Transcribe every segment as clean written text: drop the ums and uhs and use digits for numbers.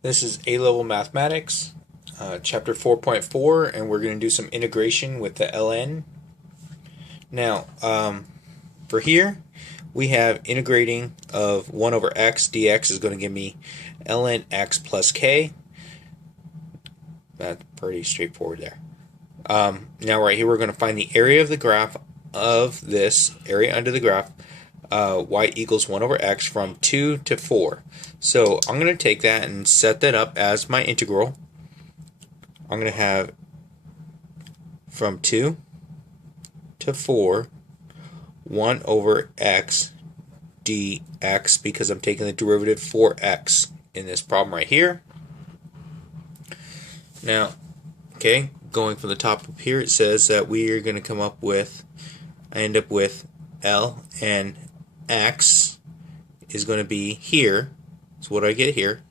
This is A-Level Mathematics, Chapter 4.4, and we're going to do some integration with the ln. Now, for here, we have integrating of 1 over x dx is going to give me ln x plus k. That's pretty straightforward there. Now right here we're going to find the area of the graph of this, area under the graph, y equals 1 over x from 2 to 4. So I'm going to take that and set that up as my integral. I'm going to have from 2 to 4 1 over x dx, because I'm taking the derivative for x in this problem right here. Now, okay, going from the top up here, it says that we are going to come up with, I end up with ln x is going to be here. So what do I get here?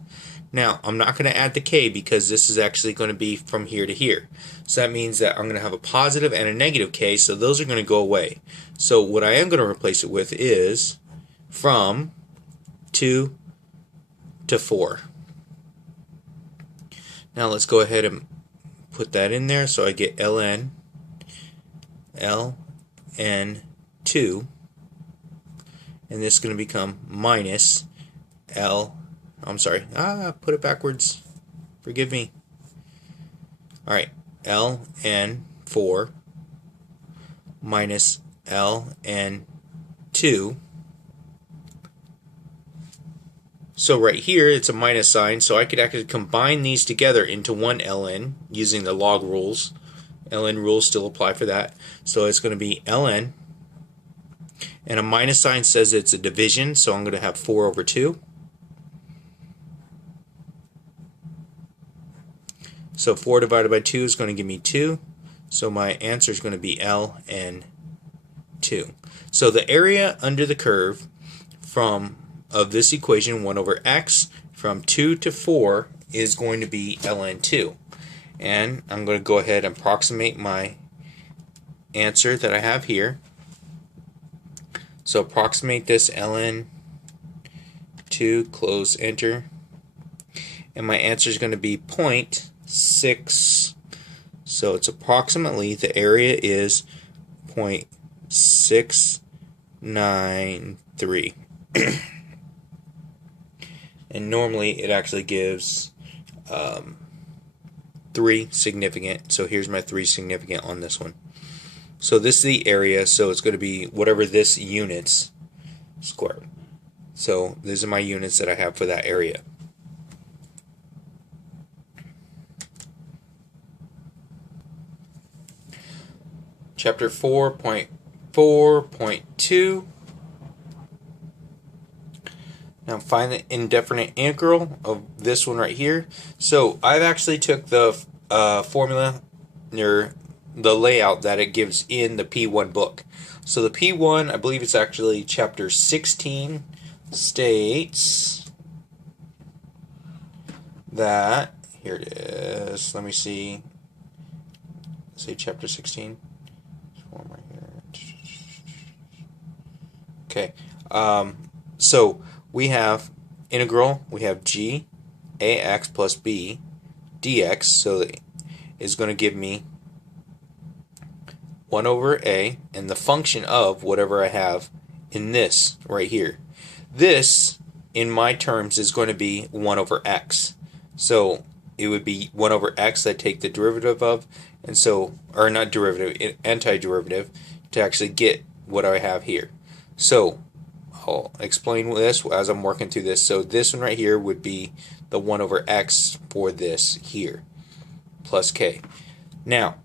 Now, I'm not going to add the k because this is actually going to be from here to here. So that means that I'm going to have a positive and a negative k, so those are going to go away. So what I am going to replace it with is from 2 to 4. Now let's go ahead and put that in there. So I get ln 2, and this is going to become minus put it backwards. Forgive me. Alright, ln 4 minus ln 2. So right here it's a minus sign, so I could actually combine these together into one ln using the log rules. Ln rules still apply for that. So it's going to be ln, and a minus sign says it's a division, so I'm going to have 4 over 2. So 4 divided by 2 is going to give me 2. So my answer is going to be ln 2. So the area under the curve of this equation, 1 over x, from 2 to 4 is going to be ln 2. And I'm going to go ahead and approximate my answer that I have here. So approximate this ln 2, close, enter. And my answer is going to be 0.6. So it's approximately, the area is 0.693. And normally it actually gives 3 significant. So here's my 3 significant on this one. So this is the area, so it's going to be whatever this units squared. So these are my units that I have for that area. Chapter 4.4.2. Now find the indefinite integral of this one right here. So I've actually took the formula, or the layout that it gives in the P1 book. So the P1, I believe it's actually chapter 16, states that, here it is, let me see, say chapter 16, form right here. Okay, so we have integral, we have g ax plus b dx, so that is going to give me 1 over a, and the function of whatever I have in this right here. This, in my terms, is going to be 1 over x. So it would be 1 over x that I take the derivative of, and so, or not derivative, antiderivative, to actually get what I have here. So I'll explain this as I'm working through this. So this one right here would be the 1 over x for this here, plus k. Now,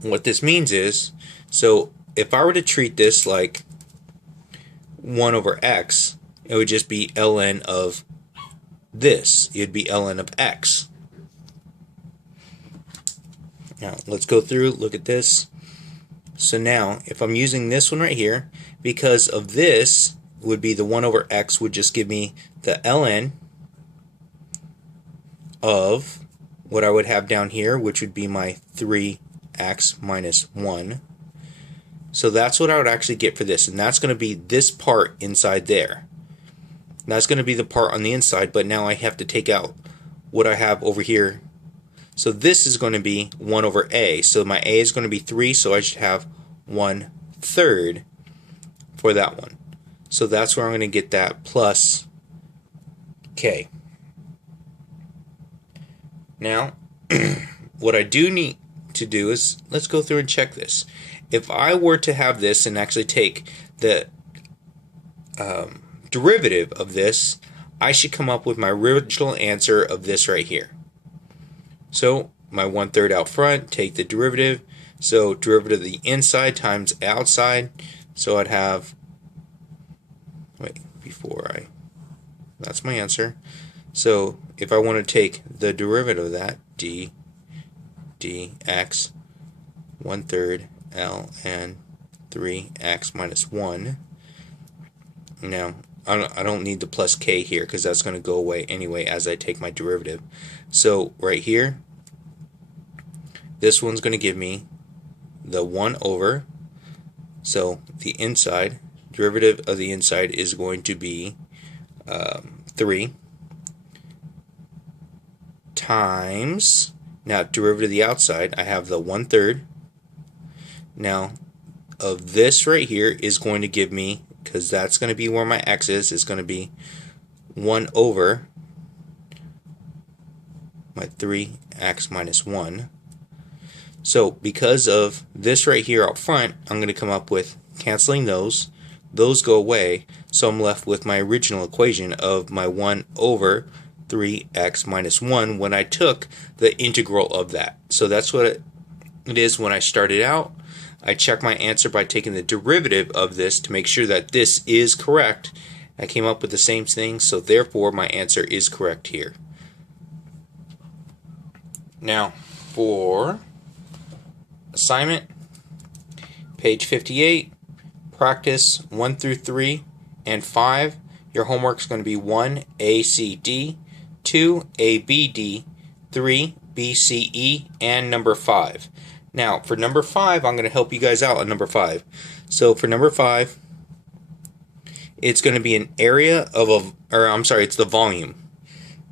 what this means is, so if I were to treat this like 1 over x, it would just be ln of this. It would be ln of x. Now, let's go through, look at this. So now, if I'm using this one right here, because of this would be the 1 over x would just give me the ln of what I would have down here, which would be my 3x minus 1. So that's what I would actually get for this, and that's going to be this part inside there. That's going to be the part on the inside, but now I have to take out what I have over here. So this is going to be 1 over a. So my a is going to be 3, so I should have 1/3 for that one. So that's where I'm going to get that plus k. Now, what I do need to do is, let's go through and check this. If I were to have this and actually take the derivative of this, I should come up with my original answer of this right here. So my 1/3 out front, take the derivative. So derivative of the inside times outside. So I'd have, that's my answer. So if I want to take the derivative of that, dx 1/3 ln 3x minus 1. Now, I don't need the plus k here because that's going to go away anyway as I take my derivative. So right here, this one's going to give me the 1 over, so the inside, derivative of the inside is going to be 3 times, now derivative of the outside, I have the 1/3. Now of this right here is going to give me, because that's going to be where my x is going to be 1 over my 3x minus 1. So because of this right here up front, I'm going to come up with canceling those go away, so I'm left with my original equation of my 1 over 3x minus 1 when I took the integral of that. So that's what it is when I started out. I check my answer by taking the derivative of this to make sure that this is correct. I came up with the same thing, so therefore my answer is correct here. Now for assignment, page 58, practice 1 through 3 and 5. Your homework is going to be 1 A, C, D, 2 A, B, D, 3 B, C, E, and number 5. Now for number 5, I'm going to help you guys out on number 5. So for number 5, it's going to be an area of it's the volume.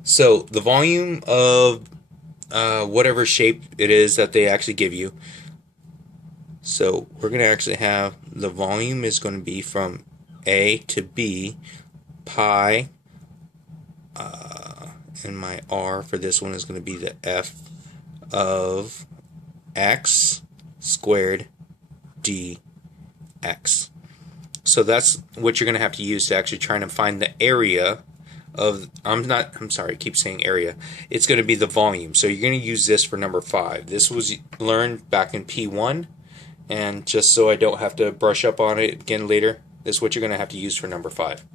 So the volume of whatever shape it is that they actually give you. So we're going to actually have the volume is going to be from A to B, pi, and my R for this one is going to be the F of x squared dx. So that's what you're going to have to use to actually try to find the area of, I keep saying area. It's going to be the volume. So you're going to use this for number 5. This was learned back in P1. And just so I don't have to brush up on it again later, this is what you're going to have to use for number 5.